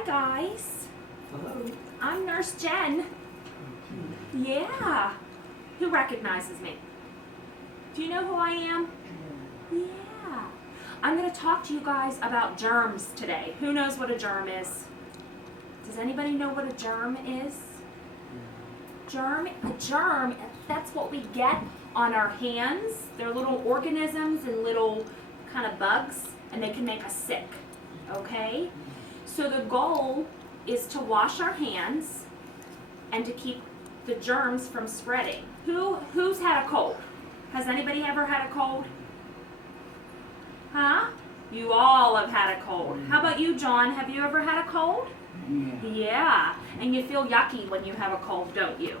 Hi guys, Hello. I'm Nurse Jen. Yeah. Who recognizes me? Do you know who I am? Yeah. I'm going to talk to you guys about germs today. Who knows what a germ is? Does anybody know what a germ is? A germ, that's what we get on our hands. They're little organisms and little kind of bugs, and they can make us sick. Okay? So the goal is to wash our hands and to keep the germs from spreading. Who's had a cold? Has anybody ever had a cold? Huh? You all have had a cold. How about you, John? Have you ever had a cold? Yeah. And you feel yucky when you have a cold, don't you?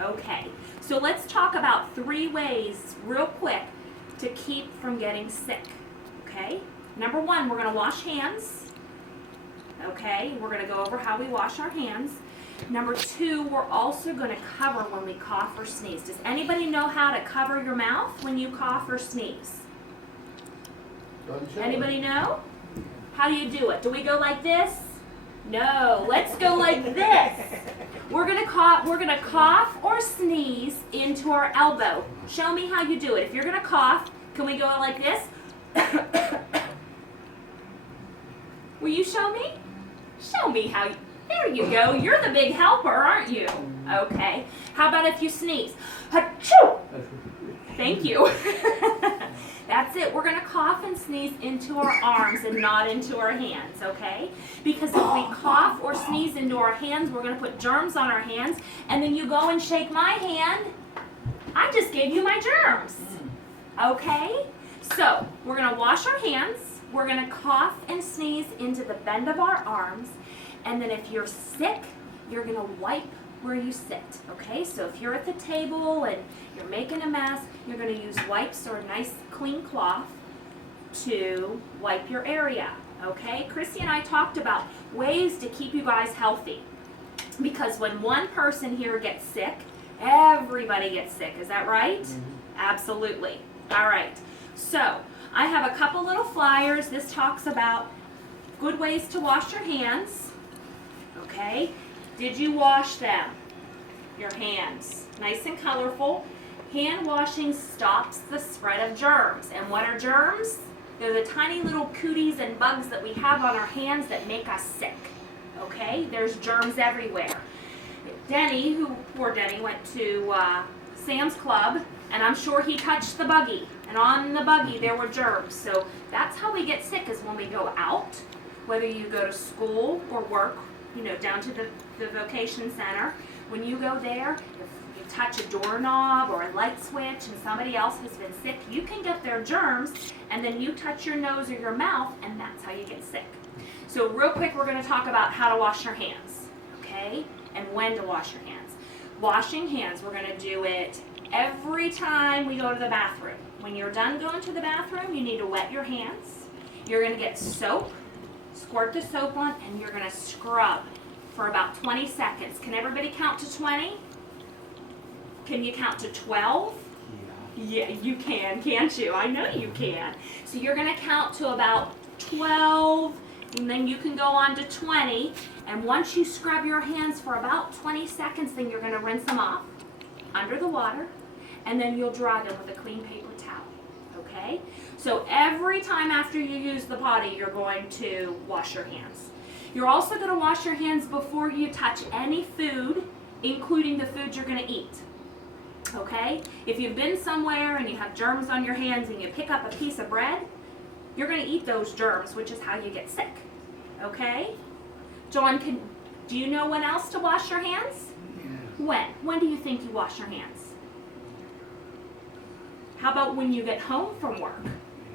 Okay. So let's talk about 3 ways real quick to keep from getting sick. Okay? Number 1, we're going to wash hands. Okay? We're going to go over how we wash our hands. Number 2, we're also going to cover when we cough or sneeze. Does anybody know how to cover your mouth when you cough or sneeze? Anybody know? How do you do it? Do we go like this? No, let's go like this. We're gonna cough or sneeze into our elbow. Show me how you do it. If you're gonna cough, can we go like this? Will you show me? Show me how. There you go. You're the big helper, aren't you? Okay. How about if you sneeze? Achoo! Thank you. That's it. We're going to cough and sneeze into our arms and not into our hands, okay? Because if we cough or sneeze into our hands, we're going to put germs on our hands, and then you go and shake my hand, I just gave you my germs, okay? So we're going to wash our hands. We're going to cough and sneeze into the bend of our arms, and then if you're sick, you're going to wipe where you sit, okay? So if you're at the table and you're making a mess, you're going to use wipes or a nice clean cloth to wipe your area, okay? Chrissy and I talked about ways to keep you guys healthy, because when one person here gets sick, everybody gets sick. Is that right? Absolutely. All right. So I have a couple little flyers. This talks about good ways to wash your hands, okay? Did you wash them? Your hands. Nice and colorful. Hand washing stops the spread of germs. And what are germs? They're the tiny little cooties and bugs that we have on our hands that make us sick. Okay? There's germs everywhere. Denny, poor Denny, went to Sam's Club, and I'm sure he touched the buggy. And on the buggy there were germs. So that's how we get sick, is when we go out, whether you go to school or work, down to the vocation center. When you go there, if you touch a doorknob or a light switch and somebody else has been sick, you can get their germs, and then you touch your nose or your mouth, and that's how you get sick. So real quick, we're going to talk about how to wash your hands, okay? And when to wash your hands. Washing hands, we're going to do it every time we go to the bathroom. When you're done going to the bathroom, you need to wet your hands. You're going to get soap. Squirt the soap on, and you're going to scrub for about 20 seconds. Can everybody count to 20? Can you count to 12? Yeah, you can, can't you? I know you can. So you're going to count to about 12, and then you can go on to 20. And once you scrub your hands for about 20 seconds, then you're going to rinse them off under the water, and then you'll dry them with a clean paper towel. Okay? So every time after you use the potty, you're going to wash your hands. You're also going to wash your hands before you touch any food, including the food you're going to eat. Okay? If you've been somewhere and you have germs on your hands and you pick up a piece of bread, you're going to eat those germs, which is how you get sick. Okay? John, do you know when else to wash your hands? When? When do you think you wash your hands? How about when you get home from work?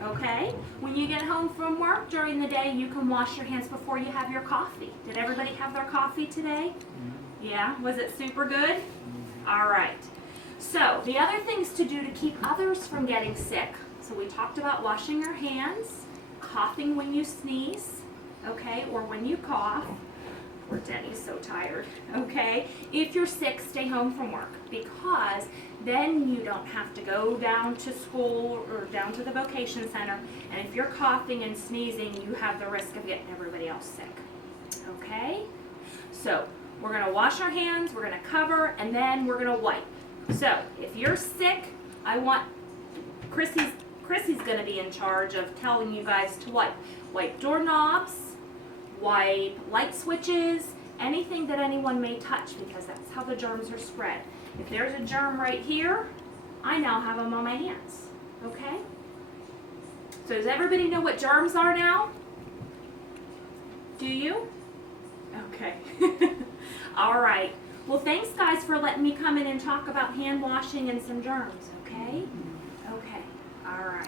Okay? When you get home from work during the day, you can wash your hands before you have your coffee. Did everybody have their coffee today? Yeah? Was it super good? All right. So the other things to do to keep others from getting sick. So we talked about washing your hands, coughing when you sneeze, okay, or when you cough. Poor Denny's so tired, okay? If you're sick, stay home from work, because then you don't have to go down to school or down to the vocation center, and if you're coughing and sneezing, you have the risk of getting everybody else sick, Okay? So we're going to wash our hands, we're going to cover, and then we're going to wipe. So if you're sick, I want Chrissy's going to be in charge of telling you guys to wipe. Wipe doorknobs, wipe light switches, anything that anyone may touch, because that's how the germs are spread. If there's a germ right here, I now have them on my hands. Okay? So does everybody know what germs are now? Do you? Okay. All right. Well, thanks guys for letting me come in and talk about hand washing and some germs, okay? Okay. All right.